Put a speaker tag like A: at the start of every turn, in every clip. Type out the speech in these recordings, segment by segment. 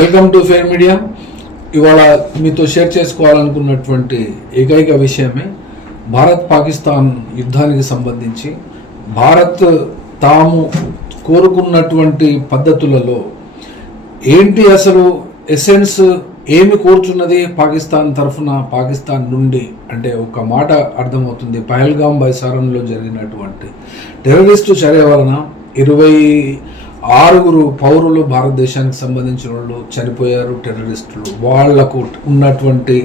A: Welcome to fair media ఇవాళ మీతో share చేసుకోవాలనుకున్నటువంటి ఏకైక విషయమే భారత్ పాకిస్తాన్ యుద్ధానికి సంబంధించి భారత్ తాము కోరుకున్నటువంటి పద్ధతులలో ఏంటి అసలు ఎసెన్స్ ఏమి కోరుచున్నది పాకిస్తాన్ తరఫున పాకిస్తాన్ నుండి? అంటే ఒక మాట అర్థమవుతుంది. పహల్గాం బైసారంలో జరిగినటువంటి టెర్రరిస్టు చర్య వలన ఇరవై ఆరుగురు పౌరులు భారతదేశానికి సంబంధించిన వాళ్ళు చనిపోయారు టెర్రరిస్టులు. వాళ్ళకు ఉన్నటువంటి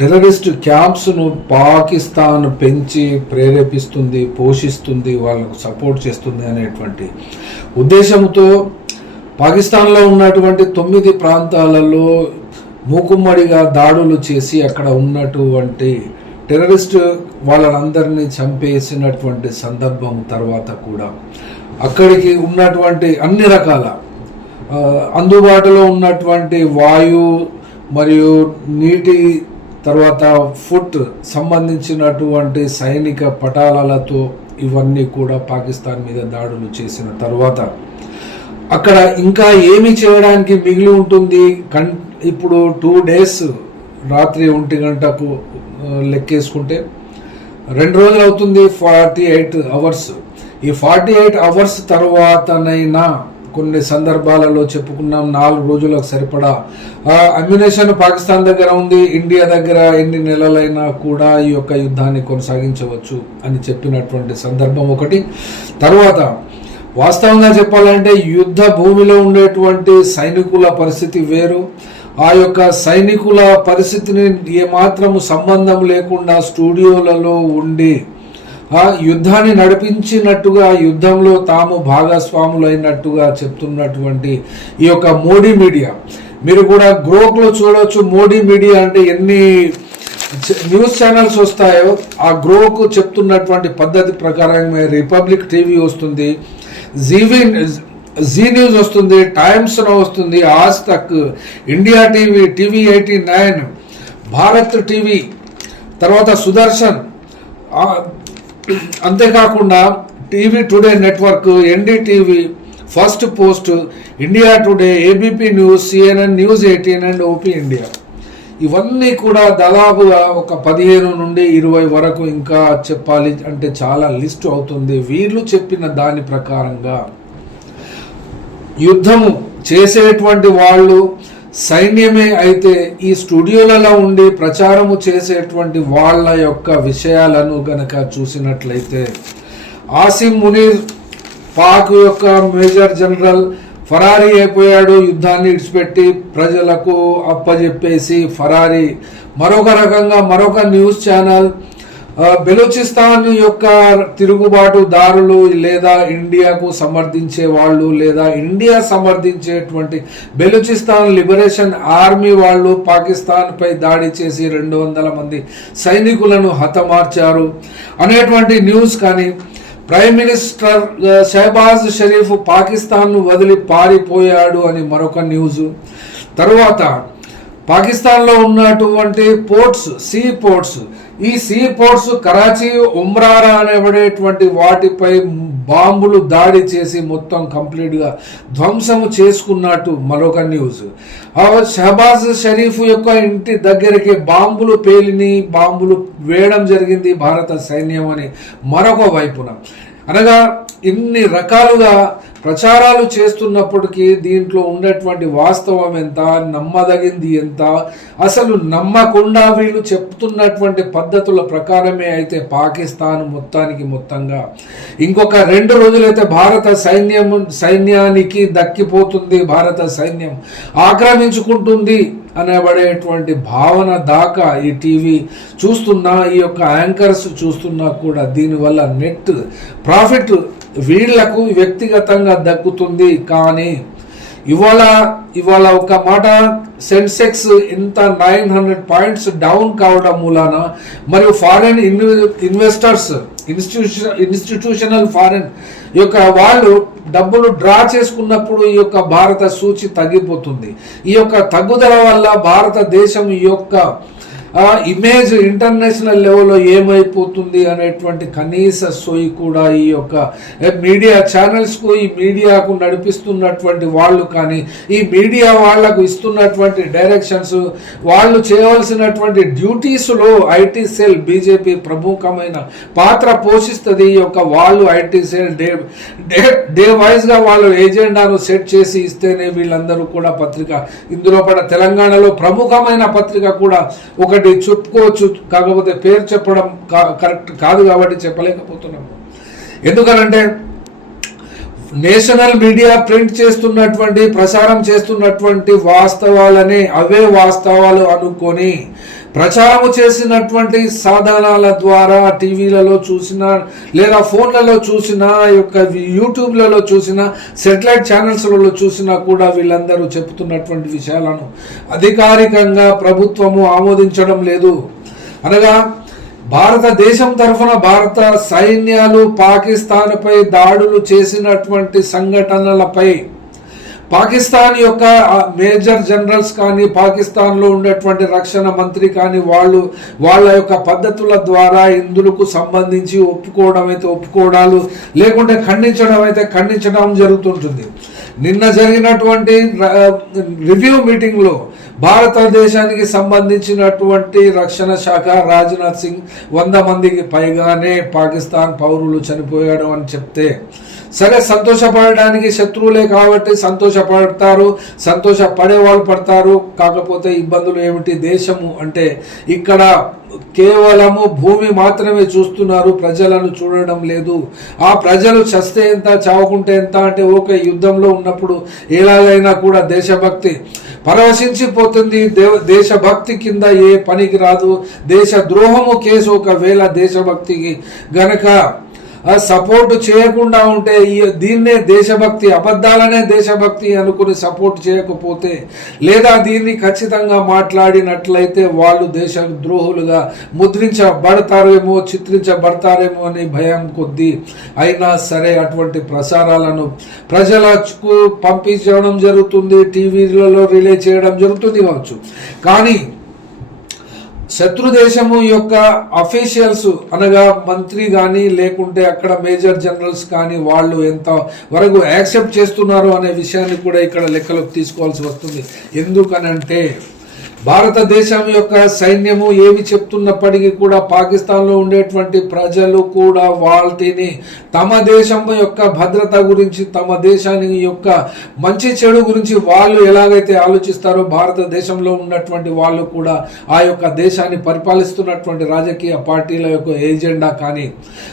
A: టెర్రరిస్ట్ క్యాంప్స్ను పాకిస్తాన్ పెంచి ప్రేరేపిస్తుంది పోషిస్తుంది వాళ్ళకు సపోర్ట్ చేస్తుంది అనేటువంటి ఉద్దేశంతో పాకిస్తాన్లో ఉన్నటువంటి తొమ్మిది ప్రాంతాలలో మూకుమ్మడిగా దాడులు చేసి అక్కడ ఉన్నటువంటి టెర్రరిస్ట్ వాళ్ళందరినీ చంపేసినటువంటి సందర్భం తర్వాత కూడా. అక్కడికి ఉన్నటువంటి అన్ని రకాల అందుబాటులో ఉన్నటువంటి వాయు మరియు నీటి తర్వాత ఫుట్ సంబంధించినటువంటి సైనిక పటాలతో ఇవన్నీ కూడా పాకిస్తాన్ మీద దాడులు చేసిన తర్వాత అక్కడ ఇంకా ఏమి చేయడానికి మిగిలి ఉంటుంది? కన్ ఇప్పుడు టూ డేస్ రాత్రి ఒంటి గంటకు లెక్కేసుకుంటే రెండు రోజులు అవుతుంది ఫార్టీ ఎయిట్ అవర్స్ ఈ ఫార్టీ ఎయిట్ అవర్స్ తర్వాతనైనా కొన్ని సందర్భాలలో చెప్పుకున్నాం నాలుగు రోజులకు సరిపడా. అమ్యునేషన్ పాకిస్తాన్ దగ్గర ఉంది ఇండియా దగ్గర ఎన్ని నెలలైనా కూడా ఈ యొక్క యుద్ధాన్ని కొనసాగించవచ్చు అని చెప్పినటువంటి సందర్భం ఒకటి. తర్వాత వాస్తవంగా చెప్పాలంటే యుద్ధ భూమిలో ఉండేటువంటి సైనికుల పరిస్థితి వేరు. ఆ యొక్క సైనికుల పరిస్థితిని ఏమాత్రము సంబంధం లేకుండా స్టూడియోలలో ఉండి యుద్ధాన్ని నడిపించినట్టుగా యుద్ధంలో తాము భాగస్వాములైనట్టుగా చెప్తున్నటువంటి ఈ యొక్క మోడీ మీడియా. మీరు కూడా గ్రోక్లో చూడవచ్చు మోడీ మీడియా అంటే ఎన్ని న్యూస్ ఛానల్స్ వస్తాయో ఆ గ్రోకు చెప్తున్నటువంటి పద్ధతి ప్రకారమే రిపబ్లిక్ టీవీ వస్తుంది జీవీ జీ న్యూస్ వస్తుంది టైమ్స్ వస్తుంది Aaj Tak India TV TV eighty nine Bharat TV తర్వాత సుదర్శన్ అంతేకాకుండా TV today network NDTV Firstpost India today ABP news CNN news eighteen and OP India. ఇవన్నీ కూడా దాదాపుగా ఒక పదిహేను నుండి ఇరవై వరకు ఇంకా చెప్పాలి అంటే చాలా లిస్ట్ అవుతుంది. వీళ్ళు చెప్పిన దాని ప్రకారంగా యుద్ధము చేసేటువంటి వాళ్ళు సైన్యమే అయితే ఈ స్టూడియోలలో ఉండి ప్రచారము చేసేటువంటి వాళ్ళ యొక్క విషయాలను గనక చూసినట్లయితే ఆసిమ్ మునీర్ పాక్ యొక్క మేజర్ జనరల్ ఫరారీ అయిపోయాడు. యుద్ధాన్ని ఇడిచిపెట్టి ప్రజలకు అప్పజెప్పేసి ఫరారీ. మరొక రకంగా మరొక న్యూస్ ఛానల్ బెలూచిస్తాన్ యొక్క తిరుగుబాటుదారులు లేదా ఇండియాకు సమర్థించే వాళ్ళు లేదా ఇండియా సమర్థించేటువంటి బెలూచిస్తాన్ లిబరేషన్ ఆర్మీ వాళ్ళు పాకిస్తాన్ పై దాడి చేసి రెండు వందల మంది సైనికులను హతమార్చారు. అనేటువంటి న్యూస్ కానీ ప్రైమ్ మినిస్టర్ షహబాజ్ షరీఫ్ పాకిస్తాన్ను వదిలి పారిపోయాడు అని మరొక న్యూస్ తరువాత పాకిస్తాన్లో ఉన్నటువంటి పోర్ట్స్ సీ పోర్ట్స్ ఈ సీ పోర్ట్స్ కరాచీ ఉమ్రారా అనబడేటువంటి వాటిపై బాంబులు దాడి చేసి మొత్తం కంప్లీట్గా ధ్వంసము చేసుకున్నట్టు మరొక న్యూస్. షహబాజ్ షరీఫ్ యొక్క ఇంటి దగ్గరికి బాంబులు పేలిని బాంబులు వేయడం జరిగింది భారత సైన్యం అని మరొక వైపున. అనగా ఇన్ని రకాలుగా ప్రచారాలు చేస్తున్నప్పటికీ దీంట్లో ఉండేటువంటి వాస్తవం ఎంత నమ్మదగింది ఎంత? అసలు నమ్మకుండా వీళ్ళు చెప్తున్నటువంటి పద్ధతుల ప్రకారమే అయితే పాకిస్తాన్ మొత్తానికి మొత్తంగా. ఇంకొక రెండు రోజులైతే భారత సైన్యం సైన్యానికి దక్కిపోతుంది భారత సైన్యం ఆక్రమించుకుంటుంది అనబడేటువంటి భావన దాకా ఈ టీవీ చూస్తున్నా ఈ యొక్క యాంకర్స్ చూస్తున్నా కూడా దీనివల్ల నెట్ ప్రాఫిట్ వీళ్ళకు వ్యక్తిగతంగా దక్కుతుంది. కానీ ఇవాళ ఇవాళ ఒక మాట సెన్సెక్స్ ఇంత నైన్ హండ్రెడ్ పాయింట్స్ డౌన్ కావడం మూలాన మరియు foreign investors institution institutional foreign యొక్క వాళ్ళు డబ్బులు డ్రా చేసుకున్నప్పుడు ఈ యొక్క భారత సూచి తగ్గిపోతుంది. ఈ యొక్క తగ్గుదల వల్ల భారతదేశం యొక్క ఇమేజ్ ఇంటర్నేషనల్ లెవెల్లో ఏమైపోతుంది అనేటువంటి కనీస సోయి కూడా ఈ యొక్క మీడియా ఛానల్స్కు ఈ మీడియాకు నడిపిస్తున్నటువంటి వాళ్ళు కానీ ఈ మీడియా వాళ్ళకు ఇస్తున్నటువంటి డైరెక్షన్స్ వాళ్ళు చేయవలసినటువంటి డ్యూటీస్లో ఐటీ సెల్ బీజేపీ ప్రముఖమైన పాత్ర పోషిస్తుంది ఈ యొక్క వాళ్ళు IT cell day day day వైజ్గా వాళ్ళు ఏజెండాను సెట్ చేసి ఇస్తేనే వీళ్ళందరూ కూడా పత్రిక ఇందులో పడ తెలంగాణలో ప్రముఖమైన పత్రిక కూడా ఒకటి చెప్పుకోవచ్చు కాకపోతే పేరు చెప్పడం కరెక్ట్ కాదు కాబట్టి చెప్పలేకపోతున్నాము ఎందుకనంటే నేషనల్ మీడియా ప్రింట్ చేస్తున్నటువంటి ప్రసారం చేస్తున్నటువంటి వాస్తవాలని అవే వాస్తవాలు అనుకొని ప్రచారము చేసినటువంటి సాధనాల ద్వారా టీవీలలో చూసిన లేదా ఫోన్లలో చూసిన యొక్క యూట్యూబ్లలో చూసిన సెటిలైట్ ఛానల్స్లలో చూసినా కూడా వీళ్ళందరూ చెప్తున్నటువంటి విషయాలను అధికారికంగా ప్రభుత్వము ఆమోదించడం లేదు. అనగా భారతదేశం తరఫున భారత సైన్యాలు పాకిస్తాన్పై దాడులు చేసినటువంటి సంఘటనలపై పాకిస్తాన్ యొక్క మేజర్ జనరల్స్ కానీ పాకిస్తాన్లో ఉండేటువంటి రక్షణ మంత్రి కానీ వాళ్ళు వాళ్ళ యొక్క పద్ధతుల ద్వారా ఇందులకు సంబంధించి ఒప్పుకోవడం అయితే ఒప్పుకోవడాలు లేకుంటే ఖండించడం అయితే ఖండించడం జరుగుతుంటుంది. నిన్న జరిగినటువంటి రివ్యూ మీటింగ్లో భారతదేశానికి సంబంధించినటువంటి రక్షణ శాఖ రాజ్నాథ్ సింగ్ వంద మందికి పైగానే పాకిస్తాన్ పౌరులు చనిపోయాడు అని చెప్తే సరే సంతోషపడడానికి శత్రువులే కాబట్టి సంతోషపడతారు సంతోషపడే వాళ్ళు పడతారు. కాకపోతే ఇబ్బందులు ఏమిటి? దేశము అంటే ఇక్కడ కేవలము భూమి మాత్రమే చూస్తున్నారు ప్రజలను చూడడం లేదు. ఆ ప్రజలు చస్తే ఎంత చావకుంటే ఎంత అంటే ఓకే యుద్ధంలో ఉన్నప్పుడు ఎలాగైనా కూడా దేశభక్తి పరవశించిపోతుంది. దేవ దేశభక్తి కింద ఏ పనికి రాదు. దేశ ద్రోహము కేసు ఒకవేళ దేశభక్తికి గనక సపోర్ట్ చేయకుండా ఉంటే ఈ దీన్నే దేశభక్తి అబద్ధాలనే దేశభక్తి అనుకుని సపోర్ట్ చేయకపోతే లేదా దీన్ని ఖచ్చితంగా మాట్లాడినట్లయితే వాళ్ళు దేశ ద్రోహులుగా ముద్రించబడతారేమో చిత్రించబడతారేమో అని భయం కొద్దీ అయినా సరే అటువంటి ప్రసారాలను ప్రజలకు పంపించడం జరుగుతుంది టీవీలలో రిలే చేయడం జరుగుతుంది కావచ్చు. కానీ శత్రు దేశము యొక్క అఫీషియల్స్ అనగా మంత్రి కానీ లేకుంటే అక్కడ మేజర్ జనరల్స్ కానీ వాళ్ళు ఎంత వరకు యాక్సెప్ట్ చేస్తున్నారు అనే విషయాన్ని కూడా ఇక్కడ లెక్కలోకి తీసుకోవాల్సి వస్తుంది. ఎందుకనంటే భారతదేశం యొక్క సైన్యము ఏమి చెప్తున్నప్పటికీ కూడా పాకిస్తాన్లో ఉండేటువంటి ప్రజలు కూడా వాటిని తమ దేశం యొక్క భద్రత గురించి తమ దేశాన్ని యొక్క మంచి చెడు గురించి వాళ్ళు ఎలాగైతే ఆలోచిస్తారో భారతదేశంలో ఉన్నటువంటి వాళ్ళు కూడా ఆ యొక్క దేశాన్ని పరిపాలిస్తున్నటువంటి రాజకీయ పార్టీల యొక్క ఏజెండా కానీ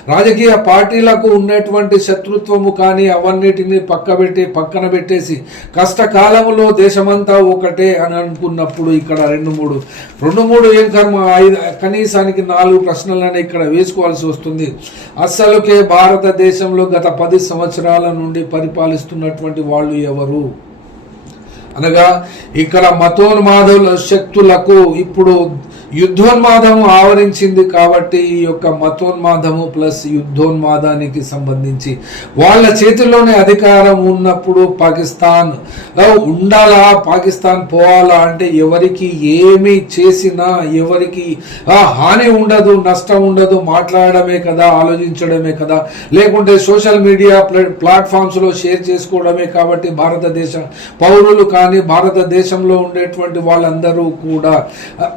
A: రాజకీయ పార్టీలకు ఉన్నటువంటి శత్రుత్వము కానీ అవన్నిటిని పక్కబెట్టి పక్కన పెట్టేసి కష్టకాలంలో దేశమంతా ఒకటే అని అనుకున్నప్పుడు ఇక్కడ రెండు మూడు రెండు మూడు ఏం కర్మ? ఐదు కనీసానికి నాలుగు ప్రశ్నలను ఇక్కడ వేసుకోవాల్సి వస్తుంది. అస్సలుకే భారతదేశంలో గత పది సంవత్సరాల నుండి పరిపాలిస్తున్నటువంటి వాళ్ళు ఎవరు? అనగా ఇక్కడ మతోన్మాదుల శక్తులకు ఇప్పుడు యుద్ధోన్మాదము ఆవరించింది కాబట్టి ఈ యొక్క మతోన్మాదము ప్లస్ యుద్ధోన్మాదానికి సంబంధించి వాళ్ళ చేతిలోనే అధికారం ఉన్నప్పుడు పాకిస్తాన్ ఉండాలా? పాకిస్తాన్ పోవాలా? అంటే ఎవరికి ఏమి చేసినా ఎవరికి హాని ఉండదు నష్టం ఉండదు మాట్లాడడమే కదా ఆలోచించడమే కదా. లేకుంటే సోషల్ మీడియా ప్లాట్ఫామ్స్లో షేర్ చేసుకోవడమే కాబట్టి భారతదేశ పౌరులు కానీ భారతదేశంలో ఉండేటువంటి వాళ్ళందరూ కూడా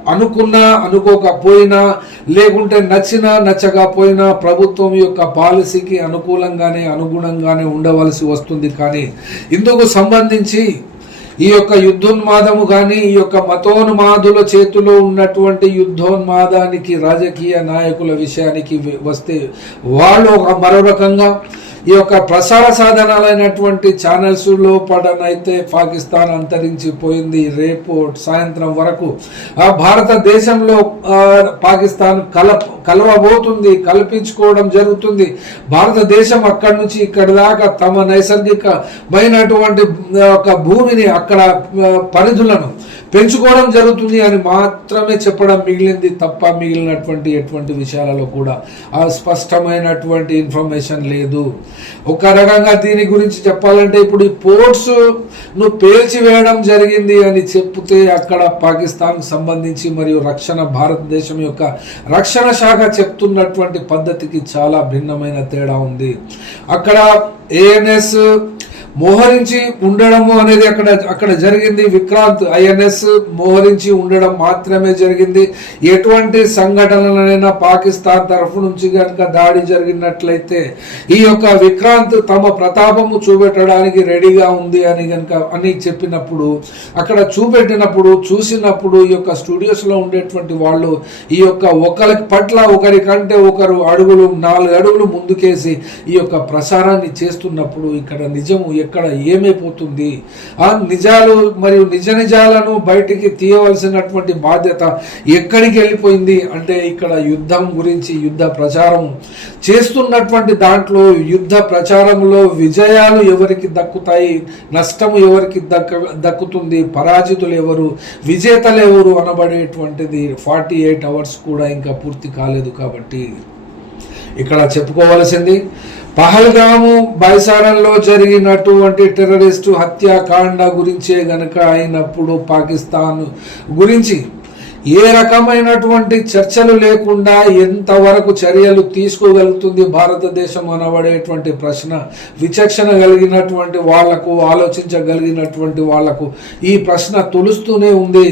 A: అనుకున్న అనుకున్నా అనుకోకపోయినా లేకుంటే నచ్చినా నచ్చకపోయినా ప్రభుత్వం యొక్క పాలసీకి అనుకూలంగానే అనుగుణంగానే ఉండవలసి వస్తుంది. కానీ ఇందుకు సంబంధించి ఈ యొక్క యుద్ధోన్మాదము కానీ ఈ యొక్క మతోన్మాదుల చేతిలో ఉన్నటువంటి యుద్ధోన్మాదానికి రాజకీయ నాయకుల విషయానికి వస్తే వాళ్ళు ఒక మరో రకంగా ఈ యొక్క ప్రసార సాధనాలైనటువంటి ఛానల్స్లో పడనైతే పాకిస్తాన్ అంతరించిపోయింది. రేపు సాయంత్రం వరకు ఆ భారతదేశంలో పాకిస్తాన్ కల కలవబోతుంది కల్పించుకోవడం జరుగుతుంది. భారతదేశం అక్కడి నుంచి ఇక్కడి దాకా తమ నైసర్గికమైనటువంటి ఒక భూమిని అక్కడ పరిధులను పెంచుకోవడం జరుగుతుంది అని మాత్రమే చెప్పడం మిగిలింది తప్ప మిగిలినటువంటి ఎటువంటి విషయాలలో కూడా ఆ స్పష్టమైనటువంటి ఇన్ఫర్మేషన్ లేదు. ఒక రకంగా దీని గురించి చెప్పాలంటే ఇప్పుడు ఈ పోర్ట్స్ను పేల్చివేయడం జరిగింది అని చెప్తే అక్కడ పాకిస్తాన్ సంబంధించి మరియు రక్షణ భారతదేశం యొక్క రక్షణ శాఖ చెప్తున్నటువంటి పద్ధతికి చాలా భిన్నమైన తేడా ఉంది. అక్కడ ఏఎన్ఎస్ మోహరించి ఉండడము అనేది అక్కడ అక్కడ జరిగింది. విక్రాంత్ ఐఎన్ఎస్ మోహరించి ఉండడం మాత్రమే జరిగింది. ఎటువంటి సంఘటనలైనా పాకిస్తాన్ తరఫు నుంచి కనుక దాడి జరిగినట్లయితే ఈ యొక్క విక్రాంత్ తమ ప్రతాపము చూపెట్టడానికి రెడీగా ఉంది అని కనుక అని చెప్పినప్పుడు అక్కడ చూపెట్టినప్పుడు చూసినప్పుడు ఈ యొక్క స్టూడియోస్లో ఉండేటువంటి వాళ్ళు ఈ యొక్క ఒకరి పట్ల ఒకరి కంటే ఒకరు అడుగులు నాలుగు అడుగులు ముందుకేసి ఈ యొక్క ప్రసారాన్ని చేస్తున్నప్పుడు ఇక్కడ నిజము ఎక్కడ ఏమైపోతుంది? ఆ నిజాలు మరియు నిజ నిజాలను బయటికి తీయవలసినటువంటి బాధ్యత ఎక్కడికి వెళ్ళిపోయింది? అంటే ఇక్కడ యుద్ధం గురించి యుద్ధ ప్రచారం చేస్తున్నటువంటి దాంట్లో యుద్ధ ప్రచారంలో విజయాలు ఎవరికి దక్కుతాయి? నష్టము ఎవరికి దక్క దక్కుతుంది? పరాజితులు ఎవరు? విజేతలు ఎవరు? అనబడేటువంటిది ఫార్టీ ఎయిట్ అవర్స్ కూడా ఇంకా పూర్తి కాలేదు కాబట్టి ఇక్కడ చెప్పుకోవలసింది పహల్గాము బైసారంలో జరిగినటువంటి టెర్రరిస్టు హత్యాకాండ గురించే గనక అయినప్పుడు పాకిస్తాన్ గురించి ఏ రకమైనటువంటి చర్చలు లేకుండా ఎంతవరకు చర్యలు తీసుకోగలుగుతుంది భారతదేశం అనబడేటువంటి ప్రశ్న విచక్షణ కలిగినటువంటి వాళ్ళకు ఆలోచించగలిగినటువంటి వాళ్ళకు ఈ ప్రశ్న తొలుస్తూనే ఉంది.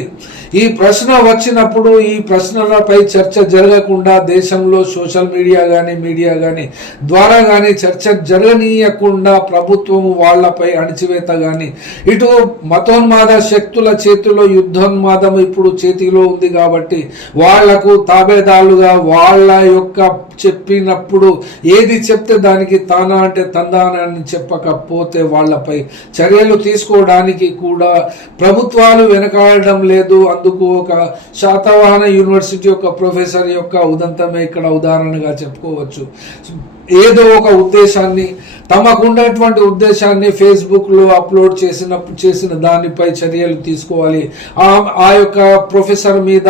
A: ఈ ప్రశ్న వచ్చినప్పుడు ఈ ప్రశ్నలపై చర్చ జరగకుండా దేశంలో సోషల్ మీడియా కానీ మీడియా కానీ ద్వారా కానీ చర్చ జరగనీయకుండా ప్రభుత్వం వాళ్ళపై అణిచివేత కానీ ఇటు మతోన్మాద శక్తుల చేతిలో యుద్ధోన్మాదం ఇప్పుడు చేతిలో ఉంది కాబట్టి వాళ్ళకు తాబేదాలుగా వాళ్ళ యొక్క చెప్పినప్పుడు ఏది చెప్తే దానికి తానా అంటే తందానని చెప్పకపోతే వాళ్ళపై చర్యలు తీసుకోవడానికి కూడా ప్రభుత్వాలు వెనకాడడం లేదు. అందుకు ఒక శాతవాహన యూనివర్సిటీ యొక్క ప్రొఫెసర్ యొక్క ఉదంతమే ఇక్కడ ఉదాహరణగా చెప్పుకోవచ్చు. ఏదో ఒక ఉద్దేశాన్ని తమకున్నటువంటి ఉద్దేశాన్ని ఫేస్బుక్లో అప్లోడ్ చేసిన చేసిన దానిపై చర్యలు తీసుకోవాలి. ఆ ఆ యొక్క ప్రొఫెసర్ మీద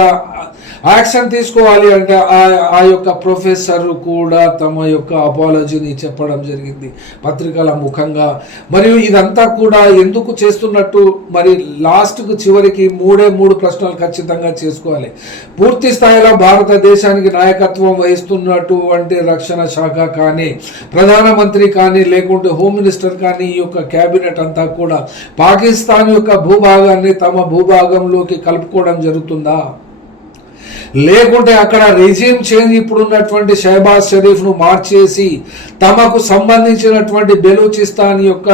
A: యాక్షన్ తీసుకోవాలి అంటే ఆ ఆ యొక్క ప్రొఫెసర్ కూడా తమ యొక్క అపాలజీని చెప్పడం జరిగింది పత్రికల ముఖంగా. మరియు ఇదంతా కూడా ఎందుకు చేస్తున్నట్టు మరి లాస్ట్కు చివరికి మూడే మూడు ప్రశ్నలు ఖచ్చితంగా చేసుకోవాలి. పూర్తి స్థాయిలో భారతదేశానికి నాయకత్వం వహిస్తున్నటువంటి రక్షణ శాఖ కానీ ప్రధానమంత్రి కానీ లేకుంటే హోమ్ మినిస్టర్ కానీ ఈ యొక్క క్యాబినెట్ అంతా కూడా పాకిస్తాన్ యొక్క భూభాగాన్ని తమ భూభాగంలోకి కలుపుకోవడం జరుగుతుందా? లేకుంటే అక్కడ రెజ్యూమ్ చేంజ్ ఇప్పుడున్నటువంటి షహబాజ్ షరీఫ్ను మార్చేసి తమకు సంబంధించినటువంటి బెలూచిస్తాన్ యొక్క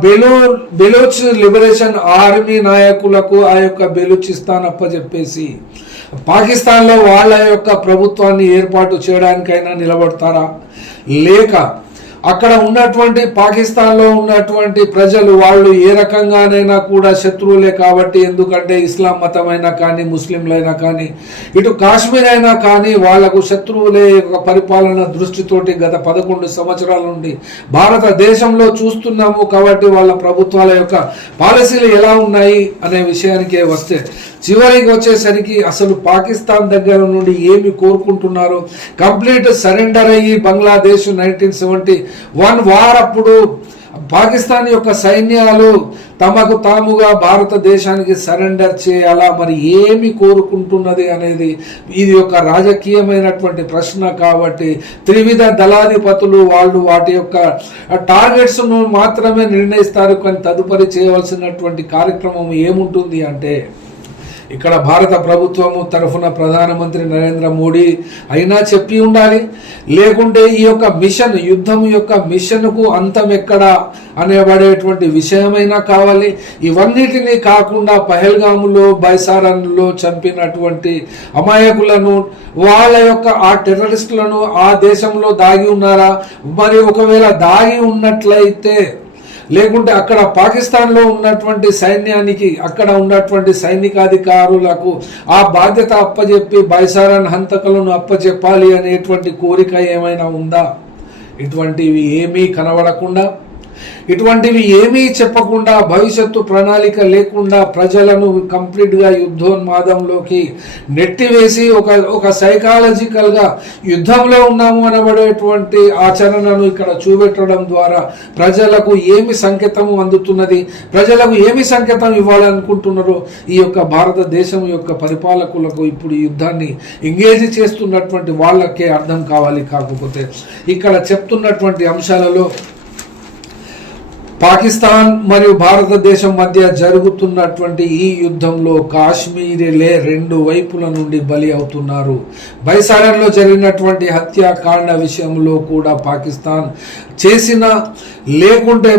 A: బెలూ బెలూచ్ లిబరేషన్ ఆర్మీ నాయకులకు ఆ యొక్క బెలూచిస్తాన్ అప్పచెప్పేసి పాకిస్తాన్లో వాళ్ళ యొక్క ప్రభుత్వాన్ని ఏర్పాటు చేయడానికైనా నిలబడతారా? లేక అక్కడ ఉన్నటువంటి పాకిస్తాన్లో ఉన్నటువంటి ప్రజలు వాళ్ళు ఏ రకంగానైనా కూడా శత్రువులే కాబట్టి ఎందుకంటే ఇస్లాం మతమైనా కానీ ముస్లింలైనా కానీ ఇటు కాశ్మీర్ అయినా కానీ వాళ్ళకు శత్రువులే ఒక పరిపాలన దృష్టితోటి గత పదకొండు సంవత్సరాల నుండి భారతదేశంలో చూస్తున్నాము కాబట్టి వాళ్ళ ప్రభుత్వాల యొక్క పాలసీలు ఎలా ఉన్నాయి అనే విషయానికే వస్తే చివరికి వచ్చేసరికి అసలు పాకిస్తాన్ దగ్గర నుండి ఏమి కోరుకుంటున్నారు? కంప్లీట్ సరెండర్ అయ్యి Bangladesh nineteen seventy one war అప్పుడు పాకిస్తాన్ యొక్క సైన్యాలు తమకు తాముగా భారతదేశానికి సరెండర్ చేయాలా? మరి ఏమి కోరుకుంటున్నది అనేది ఇది ఒక రాజకీయమైనటువంటి ప్రశ్న కాబట్టి త్రివిధ దళాధిపతులు వాళ్ళు వాటి యొక్క టార్గెట్స్ను మాత్రమే నిర్ణయిస్తారు. కానీ తదుపరి చేయవలసినటువంటి కార్యక్రమం ఏముంటుంది అంటే ఇక్కడ భారత ప్రభుత్వము తరఫున ప్రధానమంత్రి నరేంద్ర మోడీ అయినా చెప్పి ఉండాలి. లేకుంటే ఈ యొక్క మిషన్ యుద్ధం యొక్క మిషన్కు అంతం ఎక్కడ అనేబడేటువంటి విషయమైనా కావాలి. ఇవన్నిటినీ కాకుండా పహల్గాములో బైసారన్లో చంపినటువంటి అమాయకులను వాళ్ళ యొక్క ఆ టెర్రరిస్టులను ఆ దేశంలో దాగి ఉన్నారా? మరి ఒకవేళ దాగి ఉన్నట్లయితే లేకుంటే అక్కడ పాకిస్తాన్లో ఉన్నటువంటి సైన్యానికి అక్కడ ఉన్నటువంటి సైనికాధికారులకు ఆ బాధ్యత అప్పచెప్పి బైసారాన్ హంతకులను అప్పచెప్పాలి అనేటువంటి కోరిక ఏమైనా ఉందా? ఇటువంటివి ఏమీ కనబడకుండా ఇటువంటివి ఏమీ చెప్పకుండా భవిష్యత్తు ప్రణాళిక లేకుండా ప్రజలను కంప్లీట్గా యుద్ధోన్మాదంలోకి నెట్టివేసి ఒక ఒక సైకాలజికల్గా యుద్ధంలో ఉన్నాము అనబడేటువంటి ఆచరణను ఇక్కడ చూపెట్టడం ద్వారా ప్రజలకు ఏమి సంకేతం అందుతున్నది ప్రజలకు ఏమి సంకేతం ఇవ్వాలనుకుంటున్నారో ఈ యొక్క భారతదేశం యొక్క పరిపాలకులకు ఇప్పుడు యుద్ధాన్ని ఎంగేజ్ చేస్తున్నటువంటి వాళ్ళకే అర్థం కావాలి కాకపోతే. ఇక్కడ చెప్తున్నటువంటి అంశాలలో పాకిస్తాన్ మరియు భారతదేశం మధ్య జరుగుతున్నటువంటి ఈ యుద్ధంలో కాశ్మీరీలే రెండు వైపుల నుండి బలి అవుతున్నారు. బైసారంలో జరిగినటువంటి హత్యాకాండ విషయంలో కూడా పాకిస్తాన్ చేసిన లేకుంటే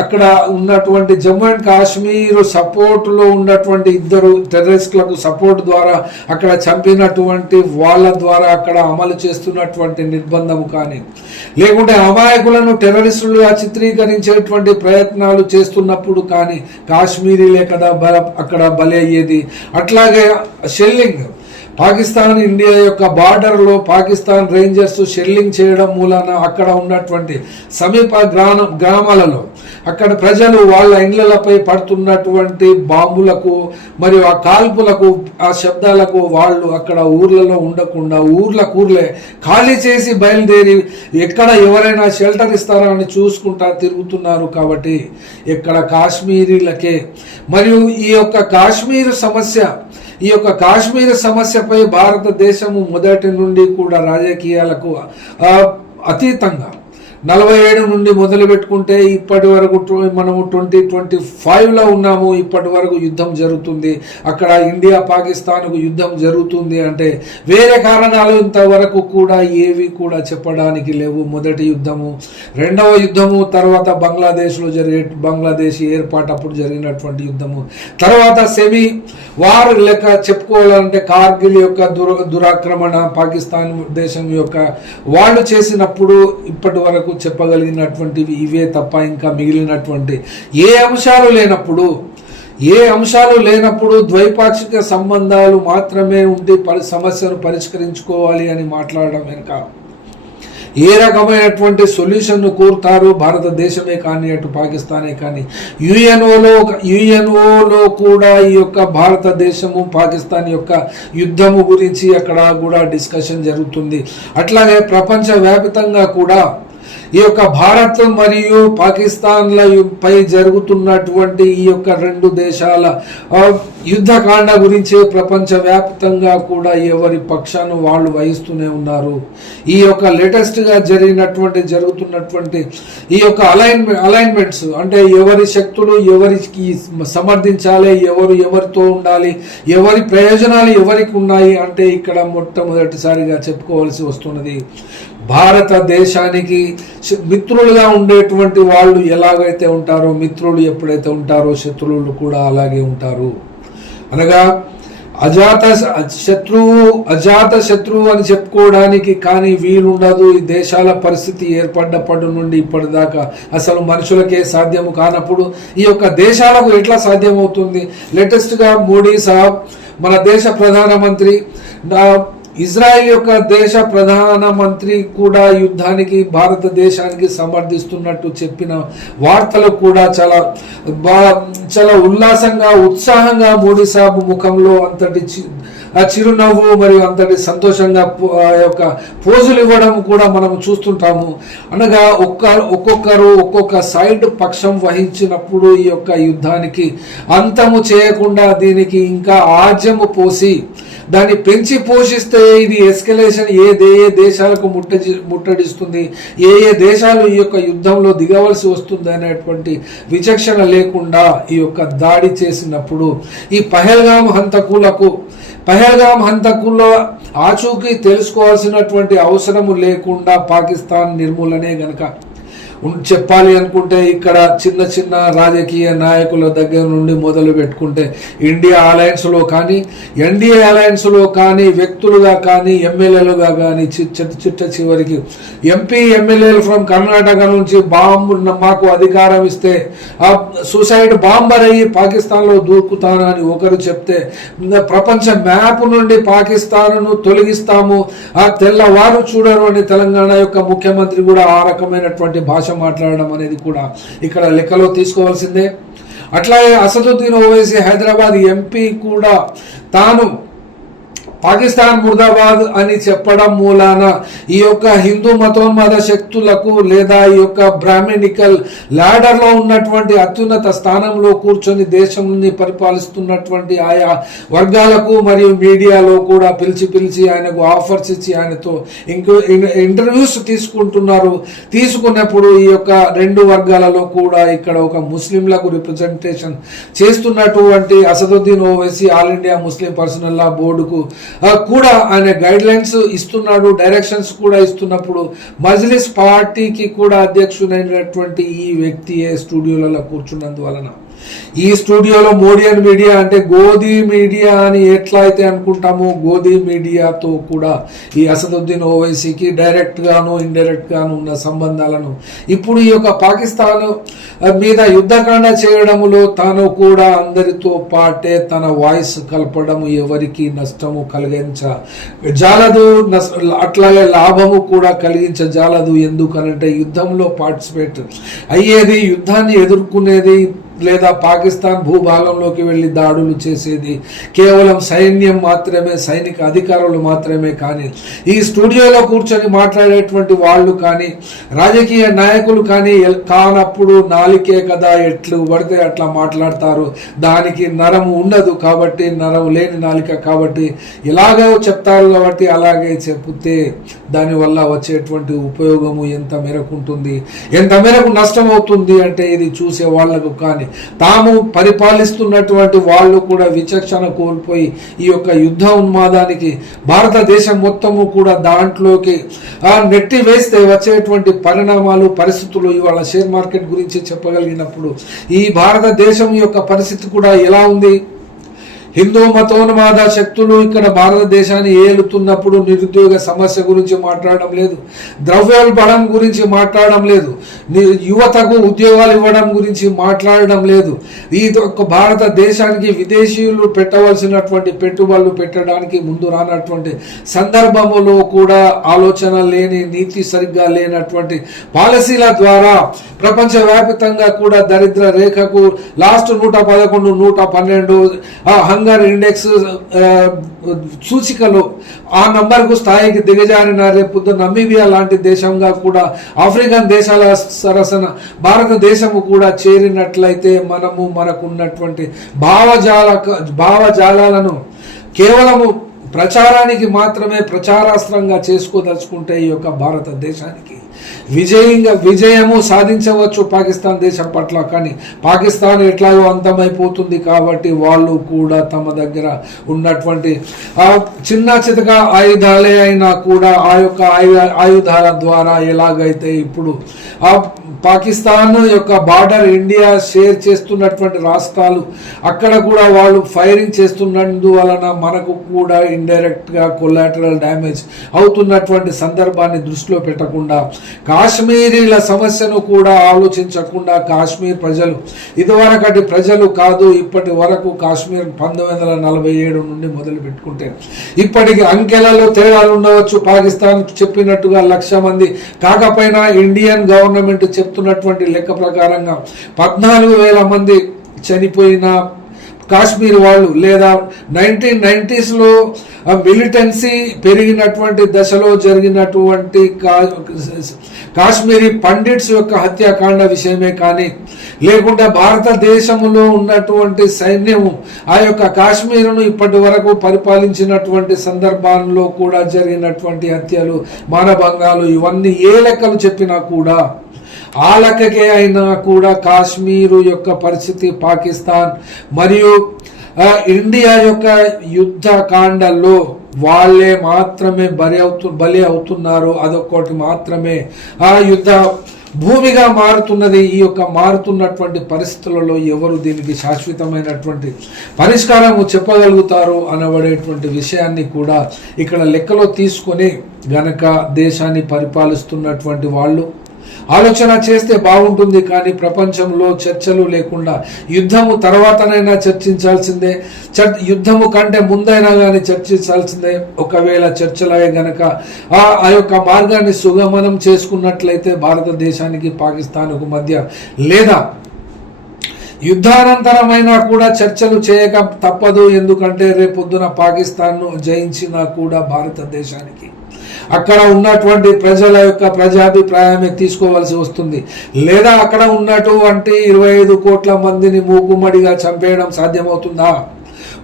A: అక్కడ ఉన్నటువంటి జమ్మూ అండ్ కాశ్మీర్ సపోర్టులో ఉన్నటువంటి ఇద్దరు టెర్రరిస్టులకు సపోర్ట్ ద్వారా అక్కడ చంపినటువంటి వాళ్ళ ద్వారా అక్కడ అమలు చేస్తున్నటువంటి నిర్బంధం కానీ లేకుంటే అమాయకులను టెర్రరిస్టులుగా చిత్రీకరించేటువంటి ప్రయత్నాలు చేస్తున్నప్పుడు కానీ కాశ్మీరీలే కదా బల అక్కడ బలి అయ్యేది అట్లాగే షెల్లింగ్ పాకిస్తాన్ ఇండియా యొక్క బార్డర్లో పాకిస్తాన్ రేంజర్స్ షెల్లింగ్ చేయడం మూలన అక్కడ ఉన్నటువంటి సమీప గ్రామ గ్రామాలలో అక్కడ ప్రజలు వాళ్ళ ఇండ్లపై పడుతున్నటువంటి బాంబులకు మరియు ఆ కాల్పులకు ఆ శబ్దాలకు వాళ్ళు అక్కడ ఊర్లలో ఉండకుండా ఊర్ల కూర్లే ఖాళీ చేసి బయలుదేరి ఎక్కడ ఎవరైనా షెల్టర్ ఇస్తారా అని చూసుకుంటా తిరుగుతున్నారు కాబట్టి ఇక్కడ కాశ్మీరీలకే. మరియు ఈ యొక్క కాశ్మీర్ సమస్య ఈ యొక్క కాశ్మీర్ సమస్యపై భారతదేశము మొదటి నుండి కూడా రాజకీయాలకు అతీతంగా నలభై ఏడు నుండి మొదలు పెట్టుకుంటే ఇప్పటి వరకు మనము ట్వంటీ ట్వంటీ ఫైవ్లో ఉన్నాము ఇప్పటి వరకు యుద్ధం జరుగుతుంది. అక్కడ ఇండియా పాకిస్తాన్కు యుద్ధం జరుగుతుంది అంటే వేరే కారణాలు ఇంతవరకు కూడా ఏవి కూడా చెప్పడానికి లేవు. మొదటి యుద్ధము రెండవ యుద్ధము తర్వాత బంగ్లాదేశ్లో జరిగే బంగ్లాదేశ్ ఏర్పాటు అప్పుడు జరిగినటువంటి యుద్ధము. తర్వాత సెమీ వార్ లెక్క చెప్పుకోవాలంటే కార్గిల్ యొక్క దుర దురాక్రమణ పాకిస్తాన్ దేశం యొక్క వాళ్ళు చేసినప్పుడు ఇప్పటి వరకు చెప్పగలిగినటువంటివి ఇవే తప్ప ఇంకా మిగిలినటువంటి ఏ అంశాలు లేనప్పుడు ఏ అంశాలు లేనప్పుడు ద్వైపాక్షిక సంబంధాలు మాత్రమే ఉండి పరి సమస్యను పరిష్కరించుకోవాలి అని మాట్లాడడం వెనుక ఏ రకమైనటువంటి సొల్యూషన్ను కోరుతారు భారతదేశమే కానీ అటు పాకిస్తానే కానీ? యుఎన్ఓలో యుఎన్ఓలో కూడా ఈ యొక్క భారతదేశము పాకిస్తాన్ యొక్క యుద్ధము గురించి అక్కడ కూడా డిస్కషన్ జరుగుతుంది. అట్లాగే ప్రపంచవ్యాప్తంగా కూడా ఈ యొక్క భారత్ మరియు పాకిస్తాన్ల పై జరుగుతున్నటువంటి ఈ యొక్క రెండు దేశాల యుద్ధకాండ గురించి ప్రపంచవ్యాప్తంగా కూడా ఎవరి పక్షాన్ని వాళ్ళు వహిస్తూనే ఉన్నారు. ఈ యొక్క లేటెస్ట్గా జరిగినటువంటి జరుగుతున్నటువంటి ఈ యొక్క అలైన్మెంట్ అలైన్మెంట్స్ అంటే ఎవరి శక్తులు ఎవరికి సమర్థించాలి ఎవరు ఎవరితో ఉండాలి ఎవరి ప్రయోజనాలు ఎవరికి ఉన్నాయి అంటే ఇక్కడ మొట్టమొదటిసారిగా చెప్పుకోవాల్సి వస్తున్నది. భారతదేశానికి మిత్రులుగా ఉండేటువంటి వాళ్ళు ఎలాగైతే ఉంటారో మిత్రులు ఎప్పుడైతే ఉంటారో శత్రువులు కూడా అలాగే ఉంటారు. అనగా అజాత శత్రువు అజాత శత్రువు అని చెప్పుకోవడానికి కానీ వీలుండదు. ఈ దేశాల పరిస్థితి ఏర్పడ్డప్పటి నుండి ఇప్పటిదాకా అసలు మనుషులకే సాధ్యము కానప్పుడు ఈ యొక్క దేశాలకు ఎట్లా సాధ్యమవుతుంది? లేటెస్ట్గా మోడీ సాబ్ మన దేశ ప్రధానమంత్రి ఇజ్రాయెల్ యొక్క దేశ ప్రధానమంత్రి కూడా యుద్ధానికి భారతదేశానికి సమర్థిస్తున్నట్టు చెప్పిన వార్తలు కూడా చాలా బా చాలా ఉల్లాసంగా ఉత్సాహంగా మోడీ సాబ్ ముఖంలో అంతటి చిరునవ్వు మరియు అంతటి సంతోషంగా ఆ యొక్క పోజులు ఇవ్వడం కూడా మనం చూస్తుంటాము. అనగా ఒక్క ఒక్కొక్కరు ఒక్కొక్క సైడ్ పక్షం వహించినప్పుడు ఈ యొక్క యుద్ధానికి అంతము చేయకుండా దీనికి ఇంకా ఆజ్యము పోసి దాన్ని పెంచి పోషిస్తే ఇది ఎస్కలేషన్ ఏ దే ఏ దేశాలకు ముట్ట ముట్టడిస్తుంది? ఏ ఏ దేశాలు ఈ యొక్క యుద్ధంలో దిగవలసి వస్తుంది అనేటువంటి విచక్షణ లేకుండా ఈ యొక్క దాడి చేసినప్పుడు ఈ పహల్గాం హంతకులకు పహల్గాం హంతకుల ఆచూకీ తెలుసుకోవాల్సినటువంటి అవసరము లేకుండా పాకిస్తాన్ నిర్మూలనే గనక చెప్పాలి అనుకుంటే ఇక్కడ చిన్న చిన్న రాజకీయ నాయకుల దగ్గర నుండి మొదలు పెట్టుకుంటే ఇండియా అలయన్స్లో కానీ ఎన్డీఏ అలయన్స్లో కానీ వ్యక్తులుగా కానీ ఎమ్మెల్యేలుగా కానీ చిట్ట చిట్ట చివరికి ఎంపీ ఎమ్మెల్యేలు ఫ్రమ్ కర్ణాటక నుంచి బాంబు మాకు అధికారం ఇస్తే ఆ సూసైడ్ బాంబర్ అయ్యి పాకిస్తాన్లో దూకుతానని ఒకరు చెప్తే ప్రపంచ మ్యాప్ నుండి పాకిస్తాన్ను తొలగిస్తాము ఆ తెల్లవారు చూడరు అని తెలంగాణ యొక్క ముఖ్యమంత్రి కూడా ఆ రకమైనటువంటి భాష మాట్లాడడం అనేది కూడా ఇక్కడ లెక్కలో తీసుకోవాల్సిందే. అట్లాగే అసదుద్దీన్ ఓవైసీ హైదరాబాద్ ఎంపీ కూడా తాను పాకిస్తాన్ ముర్దాబాద్ అని చెప్పడం మూలాన ఈ యొక్క హిందూ మతోన్మాద శక్తులకు లేదా ఈ యొక్క బ్రాహ్మణికల్ ల్యాడర్లో ఉన్నటువంటి అత్యున్నత స్థానంలో కూర్చొని దేశంని పరిపాలిస్తున్నటువంటి ఆయా వర్గాలకు మరియు మీడియాలో కూడా పిలిచి పిలిచి ఆయనకు ఆఫర్స్ ఇచ్చి ఆయనతో ఇంకో ఇంటర్వ్యూస్ తీసుకుంటున్నారు. తీసుకున్నప్పుడు ఈ యొక్క రెండు వర్గాలలో కూడా ఇక్కడ ఒక ముస్లింలకు రిప్రజెంటేషన్ చేస్తున్నటువంటి Asaduddin Owaisi all India Muslim personal law బోర్డుకు కూడా ఆయన గైడ్ లైన్స్ ఇస్తున్నాడు డైరెక్షన్స్ కూడా ఇస్తున్నప్పుడు మజ్లిస్ పార్టీకి కూడా అధ్యక్షుడైనటువంటి ఈ వ్యక్తియే స్టూడియోలలో కూర్చున్నందువలన? ఈ స్టూడియోలో మోడియన్ మీడియా అంటే గోధీ మీడియా అని ఎట్లా అయితే అనుకుంటామో గోధీ మీడియాతో కూడా ఈ అసదుద్దీన్ ఓవైసీకి డైరెక్ట్గాను ఇండైరెక్ట్గాను ఉన్న సంబంధాలను ఇప్పుడు ఈ యొక్క పాకిస్తాన్ మీద యుద్ధకాండ చేయడములో తాను కూడా అందరితో పాటే తన వాయిస్ కలపడం ఎవరికి నష్టము కలిగించ జాలదు అట్లాగే లాభము కూడా కలిగించ జాలదు. ఎందుకనంటే యుద్ధంలో పార్టిసిపేట్ అయ్యేది యుద్ధాన్ని ఎదుర్కొనేది లేదా పాకిస్తాన్ భూభాగంలోకి వెళ్ళి దాడులు చేసేది కేవలం సైన్యం మాత్రమే సైనిక అధికారులు మాత్రమే కానీ ఈ స్టూడియోలో కూర్చొని మాట్లాడేటువంటి వాళ్ళు కానీ రాజకీయ నాయకులు కానీ ఎల్- కానప్పుడు నాలికే కదా ఎట్లు పడితే అట్లా మాట్లాడతారు. దానికి నరం ఉండదు కాబట్టి నరం లేని నాలిక కాబట్టి ఎలాగో చెప్తారు కాబట్టి అలాగే చెప్తే దానివల్ల వచ్చేటువంటి ఉపయోగము ఎంత మేరకు ఉంటుంది? ఎంత మేరకు నష్టం అవుతుంది అంటే ఇది చూసే వాళ్ళకు కానీ తాము పరిపాలిస్తున్నటువంటి వాళ్ళు కూడా విచక్షణ కోల్పోయి ఈ యొక్క యుద్ధ ఉన్మాదానికి భారతదేశం మొత్తము కూడా దాంట్లోకి నెట్టి వేస్తే వచ్చేటువంటి పరిణామాలు పరిస్థితులు ఇవాళ షేర్ మార్కెట్ గురించి చెప్పగలిగినప్పుడు ఈ భారతదేశం యొక్క పరిస్థితి కూడా ఎలా ఉంది? హిందూ మతోన్మాద శక్తులు ఇక్కడ భారతదేశాన్ని ఏలుతున్నప్పుడు నిరుద్యోగ సమస్య గురించి మాట్లాడడం లేదు. ద్రవ్యోల్బణం గురించి మాట్లాడడం లేదు. యువతకు ఉద్యోగాలు ఇవ్వడం గురించి మాట్లాడడం లేదు. ఈ భారతదేశానికి విదేశీయులు పెట్టవలసినటువంటి పెట్టుబడులు పెట్టడానికి ముందు రానటువంటి సందర్భములో కూడా ఆలోచన లేని నీతి సరిగ్గా లేనటువంటి పాలసీల ద్వారా ప్రపంచవ్యాప్తంగా కూడా దరిద్ర రేఖకు లాస్ట్ నూట పదకొండు నూట పన్నెండు బంగారు ఇండెక్స్ సూచికలో ఆ నంబర్కు స్థాయికి దిగజారిన రేపు నమీబియా లాంటి దేశంగా కూడా ఆఫ్రికన్ దేశాల సరసన భారతదేశము కూడా చేరినట్లయితే మనము మనకున్నటువంటి భావజాల భావజాలాలను కేవలము ప్రచారానికి మాత్రమే ప్రచారాస్త్రంగా చేసుకోదలుచుకుంటే ఈ యొక్క భారతదేశానికి విజయంగా విజయము సాధించవచ్చు పాకిస్తాన్ దేశం పట్ల కానీ పాకిస్తాన్ ఎట్లాగో అంతమైపోతుంది కాబట్టి వాళ్ళు కూడా తమ దగ్గర ఉన్నటువంటి ఆ చిన్న చితక ఆయుధాలే అయినా కూడా ఆ యొక్క ఆయుధాల ద్వారా ఎలాగైతే ఇప్పుడు ఆ పాకిస్తాన్ యొక్క బార్డర్ ఇండియా షేర్ చేస్తున్నటువంటి రాష్ట్రాలు అక్కడ కూడా వాళ్ళు ఫైరింగ్ చేస్తున్నందువలన మనకు కూడా ఇండైరెక్ట్గా కొలాటరల్ డ్యామేజ్ అవుతున్నటువంటి సందర్భాన్ని దృష్టిలో పెట్టకుండా కాశ్మీరీల సమస్యను కూడా ఆలోచించకుండా కాశ్మీర్ ప్రజలు ఇదివరకటి ప్రజలు కాదు ఇప్పటి వరకు కాశ్మీర్ పంతొమ్మిది వందల నలభై ఏడు నుండి మొదలు పెట్టుకుంటే. ఇప్పటికి అంకెలలో తేడాలు ఉండవచ్చు. పాకిస్తాన్ చెప్పినట్టుగా లక్ష మంది. కాకపోయినా ఇండియన్ గవర్నమెంట్ చెప్తున్నటువంటి లెక్క ప్రకారంగా పద్నాలుగు వేల మంది చనిపోయిన కాశ్మీర్ వాళ్ళు లేదా నైన్టీన్ నైంటీస్లో మిలిటెన్సీ పెరిగినటువంటి దశలో జరిగినటువంటి కా- కాశ్మీరీ పండిట్స్ యొక్క హత్యాకాండ విషయమే కానీ లేకుంటే భారతదేశంలో ఉన్నటువంటి సైన్యము ఆ యొక్క కాశ్మీరును ఇప్పటి వరకు పరిపాలించినటువంటి సందర్భాల్లో కూడా జరిగినటువంటి హత్యలు మానభంగాలు ఇవన్నీ ఏ లెక్కలు చెప్పినా కూడా ఆ లెక్కకే అయినా కూడా కాశ్మీరు యొక్క పరిస్థితి పాకిస్తాన్ మరియు ఇండియా యొక్క యుద్ధ కాండల్లో వాళ్ళే మాత్రమే బలి అవుతు బలి అవుతున్నారు. అదొక్కటి మాత్రమే. ఆ యుద్ధ భూమిగా మారుతున్నది ఈ యొక్క మారుతున్నటువంటి పరిస్థితులలో ఎవరు దీనికి శాశ్వతమైనటువంటి పరిష్కారం చెప్పగలుగుతారు అనబడేటువంటి విషయాన్ని కూడా ఇక్కడ లెక్కలో తీసుకొని గనక దేశాన్ని పరిపాలిస్తున్నటువంటి వాళ్ళు ఆలోచన చేస్తే బాగుంటుంది కానీ ప్రపంచంలో చర్చలు లేకుండా యుద్ధము తర్వాతనైనా చర్చించాల్సిందే. చర్ యుద్ధము కంటే ముందైనా కానీ చర్చించాల్సిందే. ఒకవేళ చర్చలయ్యే గనక ఆ ఆ యొక్క మార్గాన్ని సుగమనం చేసుకున్నట్లయితే భారతదేశానికి పాకిస్తాన్కు మధ్య లేదా యుద్ధానంతరమైనా కూడా చర్చలు చేయక తప్పదు. ఎందుకంటే రేపొద్దున పాకిస్తాన్ను జయించినా కూడా భారతదేశానికి. అక్కడ ఉన్నటువంటి ప్రజల యొక్క ప్రజాభిప్రాయమే తీసుకోవాల్సి వస్తుంది. లేదా అక్కడ ఉన్నటువంటి ఇరవై ఐదు కోట్ల మందిని మూకుమ్మడిగా చంపేయడం సాధ్యమవుతుందా?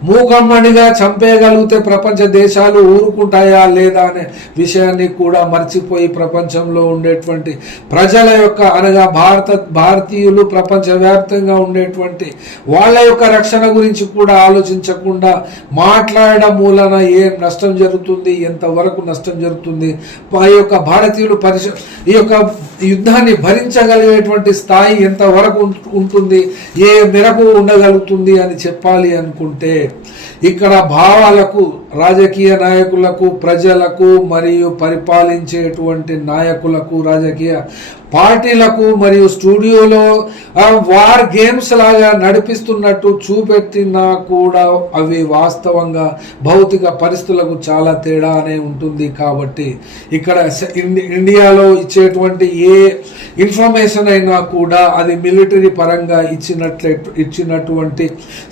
A: మూకమ్మడిగా చంపేయగలిగితే ప్రపంచ దేశాలు ఊరుకుంటాయా లేదా అనే విషయాన్ని కూడా మర్చిపోయి ప్రపంచంలో ఉండేటువంటి ప్రజల యొక్క అనగా భారత భారతీయులు ప్రపంచవ్యాప్తంగా ఉండేటువంటి వాళ్ళ యొక్క రక్షణ గురించి కూడా ఆలోచించకుండా మాట్లాడడం మూలన ఏం నష్టం జరుగుతుంది ఎంతవరకు నష్టం జరుగుతుంది ఆ యొక్క భారతీయులు పరిశ ఈ యొక్క యుద్ధాన్ని భరించగలిగేటువంటి స్థాయి ఎంతవరకు ఉంటుంది ఏ మేరకు ఉండగలుగుతుంది అని చెప్పాలి అనుకుంటే ఇక్కడ భావాలకు రాజకీయ నాయకులకు ప్రజలకు మరియు పరిపాలించేటువంటి నాయకులకు రాజకీయ పార్టీలకు మరియు స్టూడియోలో వార్ గేమ్స్ లాగా నడిపిస్తున్నట్టు చూపెట్టినా కూడా అవి వాస్తవంగా భౌతిక పరిస్థితులకు చాలా తేడానే ఉంటుంది కాబట్టి ఇక్కడ ఇండి- ఇండియాలో ఇచ్చేటువంటి ఏ ఇన్ఫర్మేషన్ అయినా కూడా అది మిలిటరీ పరంగా ఇచ్చినట్లే ఇచ్చినటువంటి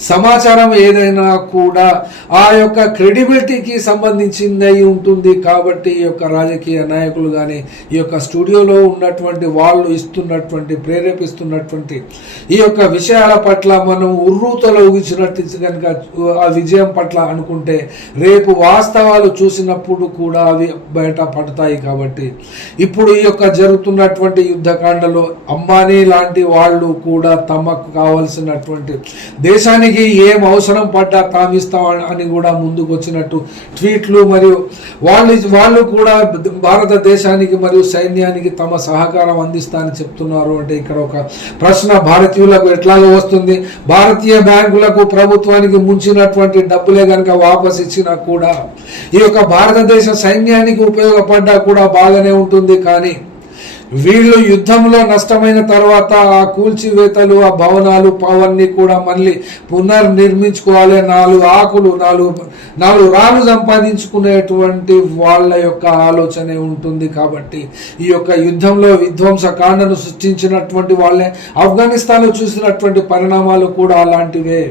A: సమాచారం ఏదైనా కూడా ఆ యొక్క క్రెడిబిలిటీకి సంబంధించింది అయి ఉంటుంది కాబట్టి ఈ యొక్క రాజకీయ నాయకులు కానీ ఈ యొక్క స్టూడియోలో ఉన్నటువంటి వాళ్ళు ఇస్తున్నటువంటి ప్రేరేపిస్తున్నటువంటి ఈ యొక్క విషయాల పట్ల మనం ఉర్రూతలో ఊగించినట్టు కనుక ఆ విజయం పట్ల అనుకుంటే రేపు వాస్తవాలు చూసినప్పుడు కూడా అవి బయట పడతాయి కాబట్టి. ఇప్పుడు ఈ యొక్క జరుగుతున్నటువంటి యుద్ధకాండలో అంబానీ లాంటి వాళ్ళు కూడా తమకు కావలసినటువంటి దేశానికి ఏం అవసరం పడ్డా తామిస్తాం అని కూడా ముందుకు వచ్చినట్టు ట్వీట్లు మరియు వాళ్ళు వాళ్ళు కూడా భారతదేశానికి మరియు సైన్యానికి తమ సహకారం అందిస్తా అని చెప్తున్నారు అంటే ఇక్కడ ఒక ప్రశ్న భారతీయులకు ఎట్లాగో వస్తుంది. భారతీయ బ్యాంకులకు ప్రభుత్వానికి ముంచినటువంటి డబ్బులే కనుక వాపస్ ఇచ్చినా కూడా ఈ యొక్క భారతదేశ సైన్యానికి ఉపయోగపడ్డా కూడా బాగానే ఉంటుంది. కానీ వీళ్ళు యుద్ధంలో నష్టమైన తర్వాత ఆ కూల్చివేతలు ఆ భవనాలు అవన్నీ కూడా మళ్ళీ పునర్నిర్మించుకోవాలి. నాలుగు ఆకులు నాలుగు నాలుగు రాళ్ళు సంపాదించుకునేటువంటి వాళ్ళ యొక్క ఆలోచనే ఉంటుంది కాబట్టి ఈ యొక్క యుద్ధంలో విధ్వంసకాండను సృష్టించినటువంటి వాళ్ళే ఆఫ్ఘనిస్తాన్లో చూసినటువంటి పరిణామాలు కూడా అలాంటివే.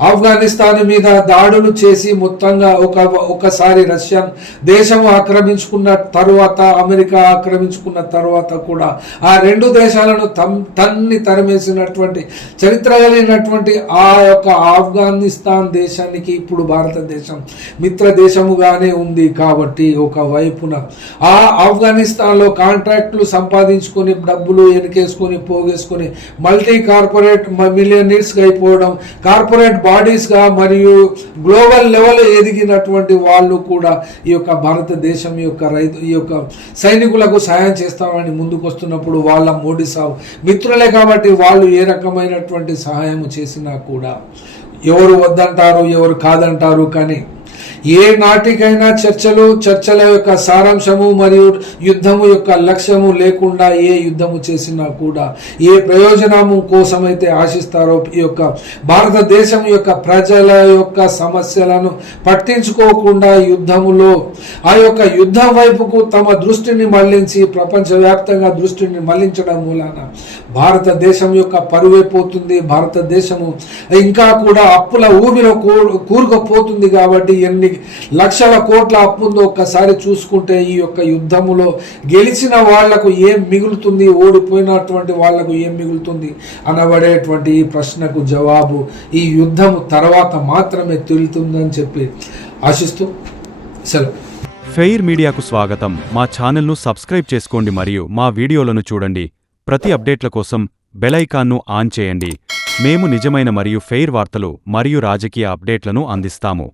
A: ఆఫ్ఘనిస్తాన్ మీద దాడులు చేసి మొత్తంగా ఒక ఒకసారి రష్యన్ దేశం ఆక్రమించుకున్న తరువాత అమెరికా ఆక్రమించుకున్న తర్వాత కూడా ఆ రెండు దేశాలను తమ్ తన్ని తరిమేసినటువంటి చరిత్ర కలిగినటువంటి ఆ యొక్క ఆఫ్ఘనిస్తాన్ దేశానికి ఇప్పుడు భారతదేశం మిత్ర దేశముగానే ఉంది కాబట్టి ఒక వైపున. ఆ ఆఫ్ఘనిస్తాన్లో కాంట్రాక్టులు సంపాదించుకొని డబ్బులు ఎనికేసుకొని పోగేసుకొని మల్టీ కార్పొరేట్ మిలియనీర్స్గా అయిపోవడం కార్పొరేట్ బాడీస్గా మరియు గ్లోబల్ లెవెల్ ఎదిగినటువంటి వాళ్ళు కూడా ఈ యొక్క భారతదేశం యొక్క రైతు ఈ యొక్క సైనికులకు సహాయం చేస్తామని ముందుకు వస్తున్నప్పుడు వాళ్ళ మోడీ సాగు మిత్రులే కాబట్టి వాళ్ళు ఏ రకమైనటువంటి సహాయం చేసినా కూడా ఎవరు వద్దంటారు ఎవరు కాదంటారు కానీ ఏ నాటికైనా చర్చలు చర్చల యొక్క సారాంశము మరియు యుద్ధము యొక్క లక్ష్యము లేకుండా ఏ యుద్ధము చేసినా కూడా ఏ ప్రయోజనము కోసమైతే ఆశిస్తారో ఈ యొక్క భారతదేశం యొక్క ప్రజల యొక్క సమస్యలను పట్టించుకోకుండా యుద్ధములో ఆ యొక్క యుద్ధం వైపుకు తమ దృష్టిని మళ్ళించి ప్రపంచవ్యాప్తంగా దృష్టిని మళ్ళించడం మూలాన భారతదేశం యొక్క పరువే పోతుంది భారతదేశము ఇంకా కూడా అప్పుల ఊబిలో కూ- కూరుకుపోతుంది కాబట్టి ఎన్ని లక్షల కోట్ల అప్పుందో ఒక్కసారి చూసుకుంటే ఈ యొక్క యుద్ధములో గెలిచిన వాళ్ళకు ఏం మిగులుతుంది ఓడిపోయినటువంటి వాళ్ళకు ఏం మిగులుతుంది అనబడేటువంటి ఈ ప్రశ్నకు జవాబు ఈ యుద్ధము తర్వాత మాత్రమే తెలుతుందని చెప్పి ఆశిస్తూ సెలవు.
B: ఫెయిర్ మీడియాకు స్వాగతం. మా ఛానల్ను సబ్స్క్రైబ్ చేసుకోండి మరియు మా వీడియోలను చూడండి. ప్రతి అప్డేట్ల కోసం బెలైకాన్ను ఆన్ చేయండి. మేము నిజమైన మరియు ఫెయిర్ వార్తలు మరియు రాజకీయ అప్డేట్లను అందిస్తాము.